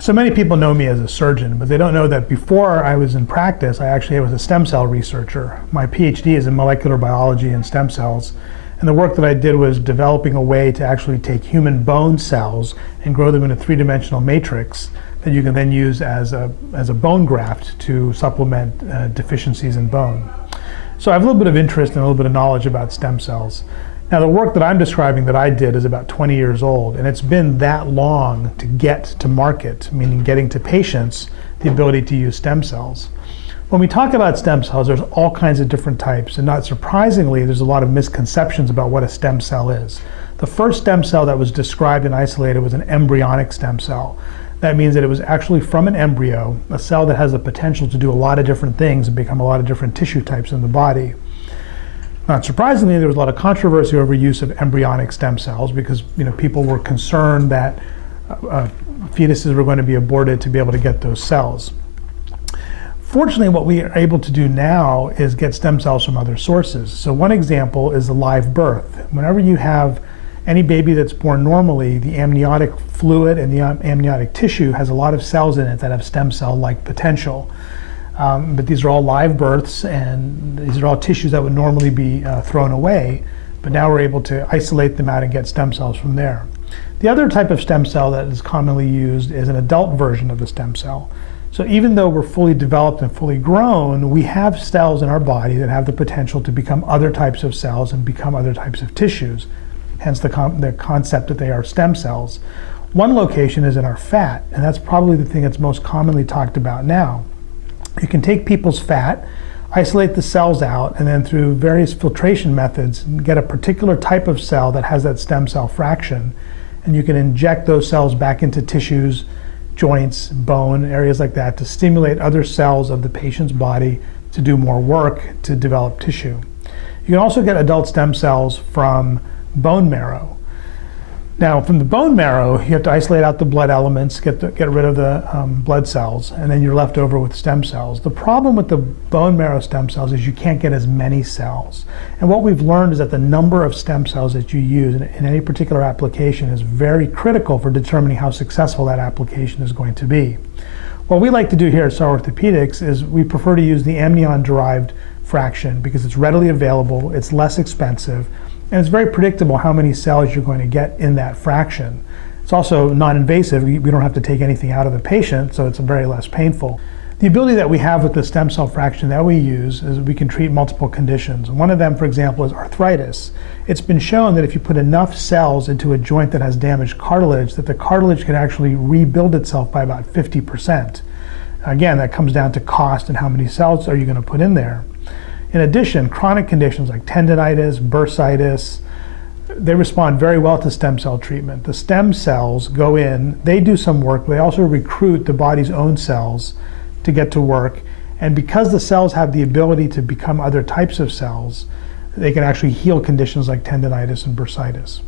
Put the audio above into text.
So many people know me as a surgeon, but they don't know that before I was in practice, I actually was a stem cell researcher. My PhD is in molecular biology and stem cells, and the work that I did was developing a way to actually take human bone cells and grow them in a three-dimensional matrix that you can then use as a bone graft to supplement deficiencies in bone. So I have a little bit of interest and a little bit of knowledge about stem cells. Now, the work that I'm describing that I did is about 20 years old, and it's been that long to get to market, meaning getting to patients the ability to use stem cells. When we talk about stem cells, there's all kinds of different types, and not surprisingly, there's a lot of misconceptions about what a stem cell is. The first stem cell that was described and isolated was an embryonic stem cell. That means that it was actually from an embryo, a cell that has the potential to do a lot of different things and become a lot of different tissue types in the body. Not surprisingly, there was a lot of controversy over use of embryonic stem cells because people were concerned that fetuses were going to be aborted to be able to get those cells. Fortunately, what we are able to do now is get stem cells from other sources. So one example is a live birth. Whenever you have any baby that's born normally, the amniotic fluid and the amniotic tissue has a lot of cells in it that have stem cell-like potential. But these are all live births, and these are all tissues that would normally be thrown away, but now we're able to isolate them out and get stem cells from there. The other type of stem cell that is commonly used is an adult version of the stem cell. So even though we're fully developed and fully grown, we have cells in our body that have the potential to become other types of cells and become other types of tissues, hence the concept that they are stem cells. One location is in our fat, and that's probably the thing that's most commonly talked about now. You can take people's fat, isolate the cells out, and then through various filtration methods get a particular type of cell that has that stem cell fraction, and you can inject those cells back into tissues, joints, bone, areas like that to stimulate other cells of the patient's body to do more work to develop tissue. You can also get adult stem cells from bone marrow. Now, from the bone marrow, you have to isolate out the blood elements, get rid of the blood cells, and then you're left over with stem cells. The problem with the bone marrow stem cells is you can't get as many cells. And what we've learned is that the number of stem cells that you use in any particular application is very critical for determining how successful that application is going to be. What we like to do here at Orthopedics is we prefer to use the amnion-derived fraction because it's readily available, it's less expensive, and it's very predictable how many cells you're going to get in that fraction. It's also non-invasive. We don't have to take anything out of the patient, so it's very less painful. The ability that we have with the stem cell fraction that we use is we can treat multiple conditions. One of them, for example, is arthritis. It's been shown that if you put enough cells into a joint that has damaged cartilage, that the cartilage can actually rebuild itself by about 50%. Again, that comes down to cost and how many cells are you going to put in there. In addition, chronic conditions like tendinitis, bursitis, they respond very well to stem cell treatment. The stem cells go in, they do some work, but they also recruit the body's own cells to get to work. And because the cells have the ability to become other types of cells, they can actually heal conditions like tendinitis and bursitis.